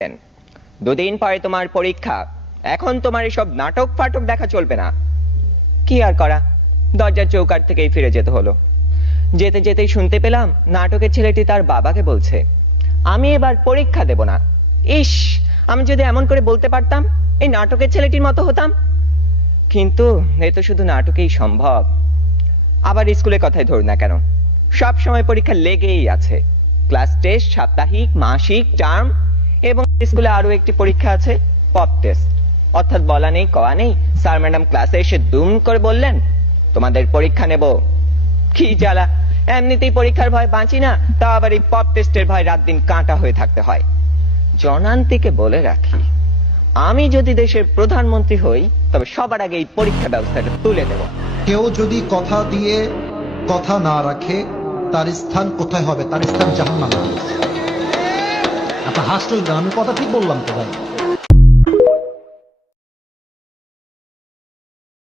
দেন। দুদিন পরে তোমার পরীক্ষা, এখন তোমার এসব নাটক ফাটক দেখা চলবে না। কি আর করা, দরজার চৌকাঠ থেকেই ফিরে যেতে হলো। যেতে যেতেই শুনতে পেলাম নাটকের ছেলেটি তার বাবাকে বলছে, আমি এবার পরীক্ষা দেব না। ইস, আমি যদি এমন করে বলতে পারতাম, এই নাটকের ছেলেটির মতো হতাম। কিন্তু এ তো শুধু নাটকেই সম্ভব। আবার স্কুলের কথাই ধরুন না কেন, সব সময় পরীক্ষা লেগেই আছে। ক্লাস টেস্ট, সাপ্তাহিক, মাসিক, টার্ম, এবং স্কুলে আরো একটি পরীক্ষা আছে, পপ টেস্ট। অর্থাৎ বলা নেই কওয়া নেই, স্যার ম্যাডাম ক্লাসে এসে দুম করে বললেন, তোমাদের পরীক্ষা নেব। কি জ্বালা, এমনিতেই পরীক্ষার ভয় বাঁচি না, তা আবার এই পপ টেস্টের ভয় রাত দিন কাঁটা হয়ে থাকতে হয়। জনান্তিকে বলে রাখি, আমি যদি দেশের প্রধানমন্ত্রী হই, তবে সবার আগে এই পরীক্ষা ব্যবস্থাটা তুলে দেব। কেউ যদি কথা দিয়ে কথা না রাখে, তার স্থান কোথায় হবে? তার স্থান জাহান্নামে। আপনার হাসলেন কেন? আমি কথা ঠিক বললাম তো ভাই।